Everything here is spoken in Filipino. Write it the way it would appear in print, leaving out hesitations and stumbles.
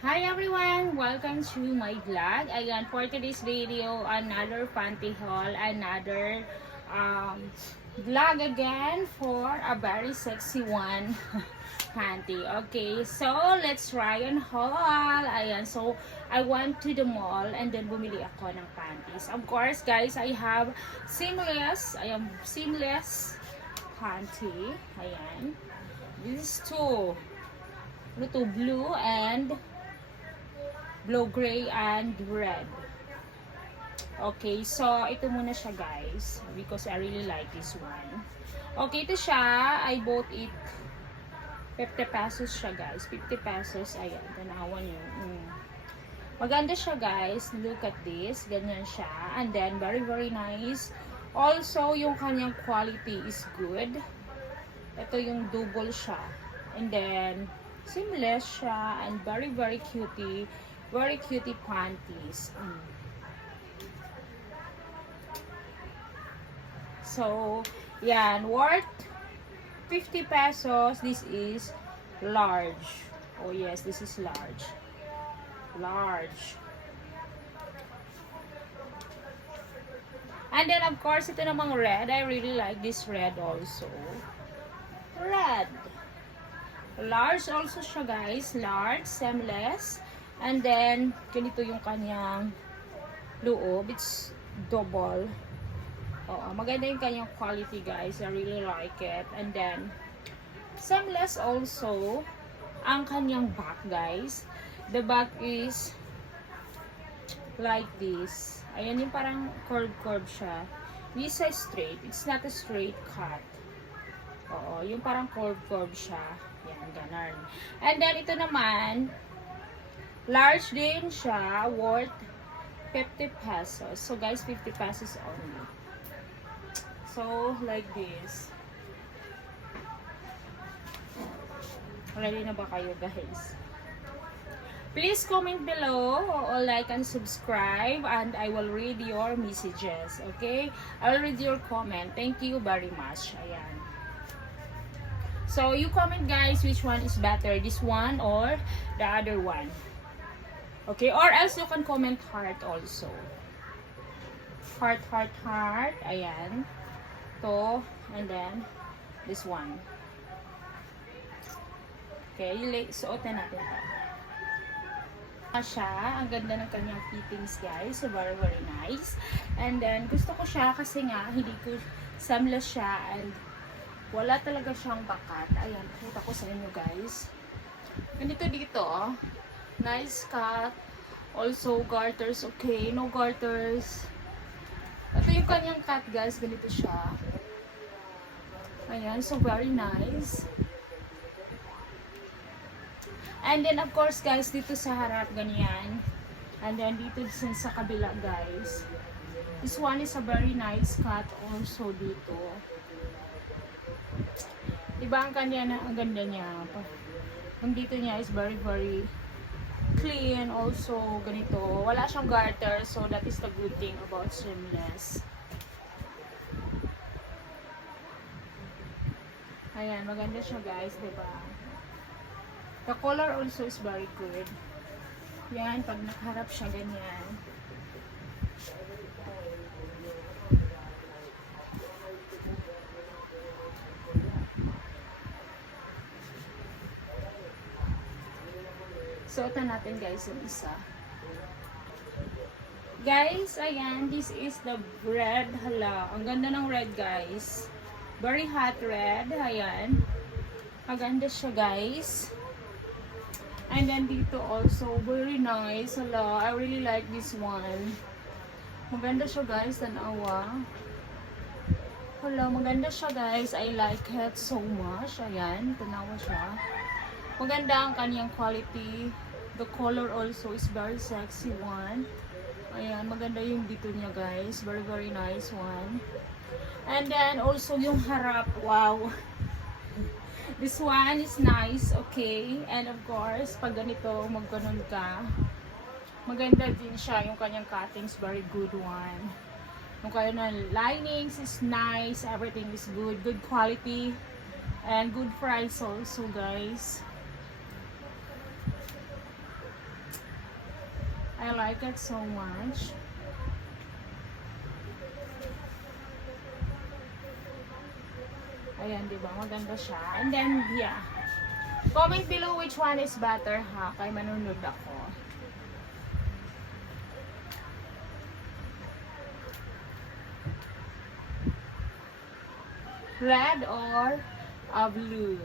Hi everyone! Welcome to my vlog. Again, for today's video, another panty haul, another vlog again for a very sexy one panty. Okay, so let's try and haul. Ayan, so I went to the mall and then bumili ako ng panties. Of course, guys, I have seamless. Ayan, seamless panty. Ayan. This is two. Blue and blue, gray, and red. Okay, so ito muna siya guys because I really like this one. Okay, ito siya. I bought it 50 pesos siya guys. 50 pesos. Ayan, tanawan nyo. Maganda siya guys. Look at this. Ganyan siya. And then, very nice. Also, yung kanyang quality is good. Ito yung double siya. And then, seamless siya. And very cutie. Very cutie panties. So, yan. Worth 50 pesos. This is large. Oh yes, this is large. Large. And then, of course, ito namang red. I really like this red also. Red. Large also siya, guys. Large, seamless. And then, ganito yung kanyang loob. It's double. Maganda yung kanyang quality, guys. I really like it. And then, seamless also ang kanyang back, guys. The back is like this. Ayan yung parang curve siya. This is straight. It's not a straight cut. Yung parang curve siya. Yan, ganun. And then, ito naman, large din siya, worth 50 pesos. So guys, 50 pesos only. So, like this. Ready na ba kayo guys? Please comment below or like and subscribe and I will read your messages. Okay? I will read your comment. Thank you very much. Ayan. So, you comment guys which one is better. This one or the other one. Okay, or else you can comment heart also. Heart. Ayan. To, and then, this one. Okay, suotin natin ito. Siya, ang ganda ng kanyang fittings guys. So, very nice. And then, gusto ko siya kasi nga, hindi ko seamless siya and wala talaga siyang bakat. Ayan, kita ko sa inyo guys. Ganito dito, nice cut. Also, garters, okay. No garters. Ito yung kanyang cut, guys. Ganito siya. Ayan. So, very nice. And then, of course, guys, dito sa harap, ganyan. And then, dito sa kabila, guys. This one is a very nice cut also dito. Diba ang kanya ang ganda niya. Ang dito niya is very clean also ganito. Wala siyang garter, so that is the good thing about seamless. Ayan, maganda siya guys, diba? The color also is very good. Yan, pag nakaharap siya ganyan. Suotan natin guys yung isa. Guys, ayan, this is the red. Hala, ang ganda ng red guys. Very hot red. Ayan. Maganda siya guys. And then dito also, very nice. Hala, I really like this one. Maganda siya guys, tanawa. Hala, maganda siya guys. I like it so much. Ayan, tanawa siya. Maganda ang kanyang quality. The color also is very sexy one. Ayan, maganda yung dito niya guys. Very nice one. And then also yung harap. Wow. This one is nice. Okay. And of course, pag ganito, magganon ka. Maganda din siya. Yung kanyang cuttings, very good one. Yung kanyang linings is nice. Everything is good. Good quality. And good price also guys. I like it so much. Ayan, di ba? Maganda siya. And then, yeah. Comment below which one is better, ha? Kaya manunod ako. Red or blue?